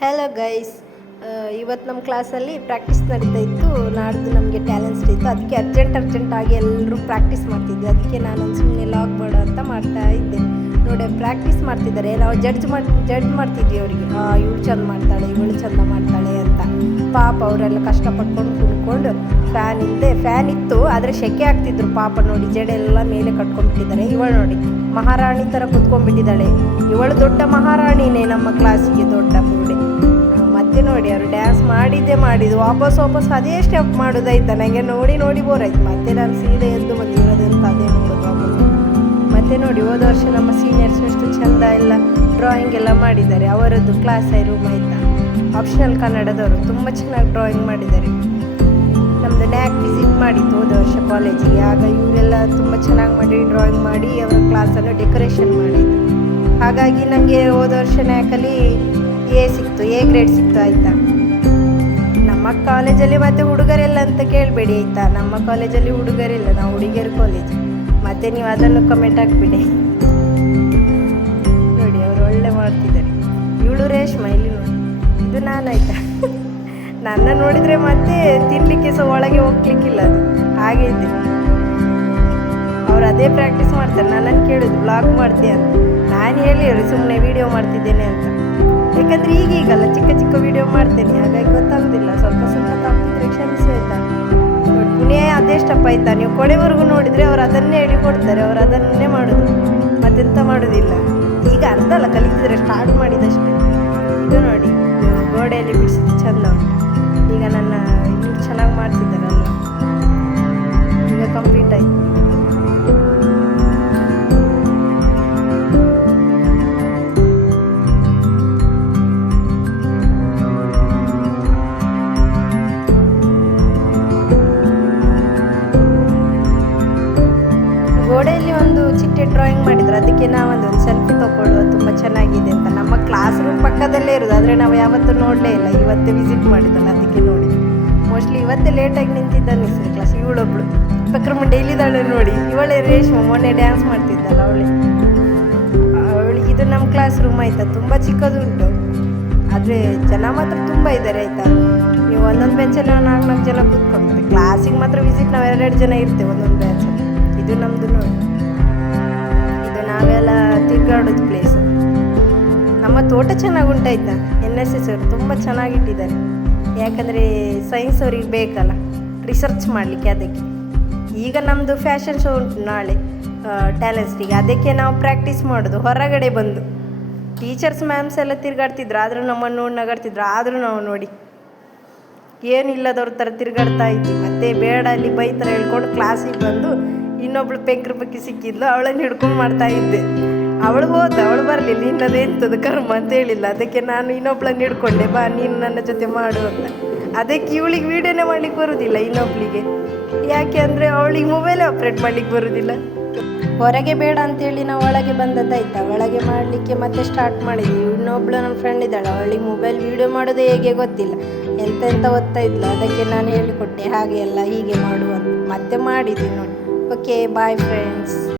Hello guys, ಇವತ್ತು ನಮ್ಮ ಕ್ಲಾಸಲ್ಲಿ ಪ್ರಾಕ್ಟೀಸ್ ನಡೀತಾ ಇತ್ತು. ನಾಡ್ದು ನಮಗೆ ಟ್ಯಾಲೆಂಟ್ಸ್ ಇತ್ತು, ಅದಕ್ಕೆ ಅರ್ಜೆಂಟಾಗಿ ಎಲ್ಲರೂ ಪ್ರಾಕ್ಟೀಸ್ ಮಾಡ್ತಿದ್ವಿ. ಅದಕ್ಕೆ ನಾನು ಸುಮ್ಮನೆ ಲಾಗ್ ಮಾಡೋ ಅಂತ ಮಾಡ್ತಾ ಇದ್ದೆ. ನೋಡಿ ಪ್ರಾಕ್ಟೀಸ್ ಮಾಡ್ತಿದ್ದಾರೆ. ನಾವು ಜಡ್ಜ್ ಮಾಡ್ತಿದ್ವಿ ಅವರಿಗೆ, ಇವಳು ಚಂದ ಮಾಡ್ತಾಳೆ, ಇವಳು ಚಂದ ಮಾಡ್ತಾಳೆ ಅಂತ. ಪಾಪ ಅವರೆಲ್ಲ ಕಷ್ಟಪಟ್ಕೊಂಡು ಕುಡ್ಕೊಂಡು ಫ್ಯಾನ್ ಇತ್ತು, ಆದರೆ ಸೆಕೆ ಆಗ್ತಿದ್ರು ಪಾಪ. ನೋಡಿ ಜಡೆಲ್ಲ ಮೇಲೆ ಕಟ್ಕೊಂಡ್ಬಿಟ್ಟಿದ್ದಾರೆ. ಇವಳು ನೋಡಿ ಮಹಾರಾಣಿ ಥರ ಕುತ್ಕೊಂಡ್ಬಿಟ್ಟಿದ್ದಾಳೆ. ಇವಳು ದೊಡ್ಡ ಮಹಾರಾಣಿನೇ ನಮ್ಮ ಕ್ಲಾಸಿಗೆ, ದೊಡ್ಡ ಬುರುಡೆ. ಮತ್ತೆ ನೋಡಿ ಅವರು ಡ್ಯಾನ್ಸ್ ಮಾಡಿದ್ದು ವಾಪಸ್ ಅದೇ ಸ್ಟೆಪ್ ಮಾಡೋದಾಯ್ತಾ. ನನಗೆ ನೋಡಿ ಬೋರ್ ಆಯ್ತು. ಮತ್ತೆ ನಾನು ಸೀರೆ ಎದ್ದು ಬಂದಿರೋದಂತ ಅದೇ ನೋಡೋದು ವಾಪಸ್. ಮತ್ತೆ ನೋಡಿ ಹೋದ ವರ್ಷ ನಮ್ಮ ಸೀನಿಯರ್ಸ್ ಎಷ್ಟು ಚೆಂದ ಎಲ್ಲ ಡ್ರಾಯಿಂಗ್ ಎಲ್ಲ ಮಾಡಿದ್ದಾರೆ. ಅವರದ್ದು ಕ್ಲಾಸ್ ರೂಮ್ ಆಯಿತಾ, ಆಪ್ಷನಲ್ ಕನ್ನಡದವರು ತುಂಬ ಚೆನ್ನಾಗಿ ಡ್ರಾಯಿಂಗ್ ಮಾಡಿದ್ದಾರೆ. ನಮ್ಮದು ನ್ಯಾಕ್ ವಿಸಿಟ್ ಮಾಡಿತ್ತು ಹೋದ ವರ್ಷ ಕಾಲೇಜಿಗೆ. ಆಗ ಇವರೆಲ್ಲ ತುಂಬ ಚೆನ್ನಾಗಿ ಡ್ರಾಯಿಂಗ್ ಮಾಡಿ ಅವರ ಕ್ಲಾಸನ್ನು ಡೆಕೋರೇಷನ್ ಮಾಡಿದ್ದು. ಹಾಗಾಗಿ ನಮಗೆ ಹೋದ ವರ್ಷ ನ್ಯಾಕಲ್ಲಿ ಎ ಗ್ರೇಡ್ ಸಿಕ್ತು ಆಯಿತಾ. ನಮ್ಮ ಕಾಲೇಜಲ್ಲಿ ಮತ್ತೆ ಹುಡುಗರೆಲ್ಲ ಅಂತ ಕೇಳಬೇಡಿ ಆಯಿತಾ. ನಮ್ಮ ಕಾಲೇಜಲ್ಲಿ ಹುಡುಗರಿಲ್ಲ, ನಾವು ಹುಡುಗಿಯರ ಕಾಲೇಜ್. ಮತ್ತು ನೀವು ಅದನ್ನು ಕಮೆಂಟ್ ಹಾಕ್ಬಿಡಿ. ನೋಡಿ ಅವರು ಒಳ್ಳೆ ಮಾಡ್ತಿದ್ದಾರೆ. ಇವಳು ರೇಷ್ಮಾ, ಇಲ್ಲಿ ನೋಡಿ, ಇದು ನಾನಾಯ್ತಾ. ನನ್ನ ನೋಡಿದರೆ ಮತ್ತೆ ತಿನ್ನಲಿಕ್ಕೆ ಸಹ ಒಳಗೆ ಹೋಗ್ಲಿಕ್ಕಿಲ್ಲ, ಅದು ಹಾಗೆ ಇದೆ. ಅವ್ರು ಅದೇ ಪ್ರಾಕ್ಟೀಸ್ ಮಾಡ್ತಾರೆ. ನನ್ನನ್ನು ಕೇಳೋದು ಬ್ಲಾಗ್ ಮಾಡ್ತೀಯ ಅಂತ. ನಾನು ಹೇಳಿದ್ರು ಸುಮ್ಮನೆ ವೀಡಿಯೋ ಮಾಡ್ತಿದ್ದೇನೆ ಅಂತ. ಯಾಕಂದರೆ ಈಗಲ್ಲ ಚಿಕ್ಕ ವೀಡಿಯೋ ಮಾಡ್ತೇನೆ, ಹಾಗಾಗಿ ಗೊತ್ತಾಗೋದಿಲ್ಲ. ಸ್ವಲ್ಪ ತಪ್ಪಿದ್ರೆ ಕ್ಷಮಿಸಿ ಆಯಿತಾ. ನೋಡಿ ಪುಣ್ಯ ಅದೇ ಸ್ಟೆಪ್ ಆಯಿತಾ. ನೀವು ಕೊನೆವರೆಗೂ ನೋಡಿದರೆ ಅವ್ರು ಅದನ್ನೇ ಹೇಳಿಕೊಡ್ತಾರೆ, ಅವ್ರು ಅದನ್ನೇ ಮಾಡೋದು, ಮತ್ತೆಂತ ಮಾಡೋದಿಲ್ಲ. ಈಗ ಅರ್ಧ ಅಲ್ಲ, ಕಲಿತಿದ್ರೆ ಸ್ಟಾರ್ಟ್ ಮಾಡಿದಷ್ಟೇ. ಇದು ನೋಡಿ ಗೋಡೆಯಲ್ಲಿ ಬಿಡಿಸಿದ್ದು ಚೆಂದ ಉಂಟು. ಈಗ ನನ್ನ ಇವ್ರು ಚೆನ್ನಾಗಿ ಮಾಡ್ತಿದ್ದಾರಲ್ಲ, ಈಗ ಕಂಪ್ಲೀಟ್ ಆಯಿತು. ಗೋಡೆಯಲ್ಲಿ ಒಂದು ಚಿಟ್ಟೆ ಡ್ರಾಯಿಂಗ್ ಮಾಡಿದ್ರು, ಅದಕ್ಕೆ ನಾವೊಂದು ಸೆಲ್ಫಿ ತಗೊಳ್ಳುವ, ತುಂಬ ಚೆನ್ನಾಗಿದೆ ಅಂತ. ನಮ್ಮ ಕ್ಲಾಸ್ ರೂಮ್ ಪಕ್ಕದಲ್ಲೇ ಇರೋದು, ಆದರೆ ನಾವು ಯಾವತ್ತೂ ನೋಡಲೇ ಇಲ್ಲ. ಇವತ್ತೇ ವಿಸಿಟ್ ಮಾಡಿದ್ದಲ್ಲ, ಅದಕ್ಕೆ ನೋಡಿ. ಮೋಸ್ಟ್ಲಿ ಇವತ್ತೇ ಲೇಟಾಗಿ ನಿಂತಿದ್ದಾನೆ ಸರ್ ಕ್ಲಾಸ್. ಇವಳೊಬ್ಳು ಪಕ್ರಮ ಡೈಲಿದಾಳೆ ನೋಡಿ. ಇವಳೇ ರೇಷ್ಮಾ, ಮೊನ್ನೆ ಡ್ಯಾನ್ಸ್ ಮಾಡ್ತಿದ್ದಲ್ಲ ಅವಳಿಗೆ. ಇದು ನಮ್ಮ ಕ್ಲಾಸ್ ರೂಮ್ ಆಯಿತಾ, ತುಂಬ ಚಿಕ್ಕದು ಉಂಟು, ಆದರೆ ಜನ ಮಾತ್ರ ತುಂಬ ಇದ್ದಾರೆ ಆಯಿತಾ. ನೀವು ಒಂದೊಂದು ಬೆಂಚಲ್ಲಿ 4 ಜನ ಕೂತ್ಕೊಳ್ತಾರೆ. ಕ್ಲಾಸಿಗೆ ಮಾತ್ರ ವಿಸಿಟ್ ನಾವು 2 ಜನ ಇರ್ತೇವೆ ಒಂದೊಂದು ಬೆಂಚಲ್ಲಿ. ಇದು ನಮ್ಮದು ನೋಡಿ, ಇದು ನಾವೆಲ್ಲ ತಿರುಗಾಡೋದು ಪ್ಲೇಸ್. ನಮ್ಮ ತೋಟ ಚೆನ್ನಾಗಿ ಉಂಟಾಯ್ತಾ. NSS ಅವರು ತುಂಬ ಚೆನ್ನಾಗಿಟ್ಟಿದ್ದಾರೆ. ಯಾಕಂದರೆ ಸೈನ್ಸ್ ಅವ್ರಿಗೆ ಬೇಕಲ್ಲ ರಿಸರ್ಚ್ ಮಾಡಲಿಕ್ಕೆ, ಅದಕ್ಕೆ. ಈಗ ನಮ್ಮದು ಫ್ಯಾಷನ್ ಶೋ ಉಂಟು ನಾಳೆ ಟ್ಯಾಲೆಂಟ್ಸ್ಗೆ, ಅದಕ್ಕೆ ನಾವು ಪ್ರಾಕ್ಟೀಸ್ ಮಾಡೋದು ಹೊರಗಡೆ ಬಂದು. ಟೀಚರ್ಸ್ ಮ್ಯಾಮ್ಸ್ ಎಲ್ಲ ತಿರುಗಾಡ್ತಿದ್ರು, ಆದರೂ ನಮ್ಮನ್ನು ನೋಡಿ ನಗಾಡ್ತಿದ್ರು. ಆದರೂ ನಾವು ನೋಡಿ ಏನಿಲ್ಲದವ್ರ ಥರ ತಿರುಗಾಡ್ತಾ ಇದ್ವಿ. ಮತ್ತು ಬೇಡ ಅಲ್ಲಿ ಬೈತರ ಹೇಳ್ಕೊಂಡು ಕ್ಲಾಸಿಗೆ ಬಂದು ಇನ್ನೊಬ್ಳು ಪೆಂಕ್ರ ಬಗ್ಗೆ ಸಿಕ್ಕಿದ್ಲು, ಅವಳನ್ನು ಹಿಡ್ಕೊಂಡು ಮಾಡ್ತಾ ಇದ್ದೆ. ಅವಳು ಬರಲಿಲ್ಲ, ಇನ್ನದೇಂಥದ್ದು ಕರ್ಮ ಅಂತ ಹೇಳಿಲ್ಲ. ಅದಕ್ಕೆ ನಾನು ಇನ್ನೊಬ್ಳನ್ನು ಹಿಡ್ಕೊಂಡೆ, ಬಾ ನೀನು ನನ್ನ ಜೊತೆ ಮಾಡು ಅಂತ. ಅದಕ್ಕೆ ಇವಳಿಗೆ ವೀಡಿಯೋನೇ ಮಾಡ್ಲಿಕ್ಕೆ ಬರೋದಿಲ್ಲ ಇನ್ನೊಬ್ಳಿಗೆ. ಯಾಕೆ ಅಂದರೆ ಅವಳಿಗೆ ಮೊಬೈಲೇ ಆಪ್ರೇಟ್ ಮಾಡ್ಲಿಕ್ಕೆ ಬರೋದಿಲ್ಲ. ಹೊರಗೆ ಬೇಡ ಅಂತೇಳಿ ನಾವು ಒಳಗೆ ಬಂದದ್ದಾಯ್ತಾ. ಒಳಗೆ ಮಾಡಲಿಕ್ಕೆ ಮತ್ತೆ ಸ್ಟಾರ್ಟ್ ಮಾಡಿದ್ವಿ. ಇನ್ನೊಬ್ಳು ನನ್ನ ಫ್ರೆಂಡ್ ಇದ್ದಾಳೆ, ಅವಳಿಗೆ ಮೊಬೈಲ್ ವೀಡಿಯೋ ಮಾಡೋದು ಹೇಗೆ ಗೊತ್ತಿಲ್ಲ, ಎಂತ ಓದ್ತಾ ಇದ್ಲು. ಅದಕ್ಕೆ ನಾನು ಹೇಳಿಕೊಟ್ಟೆ, ಹಾಗೆ ಎಲ್ಲ ಹೀಗೆ ಮಾಡುವಂತ. ಮತ್ತೆ ಮಾಡಿದ್ವಿ ನೋಡಿ. Okay, bye friends.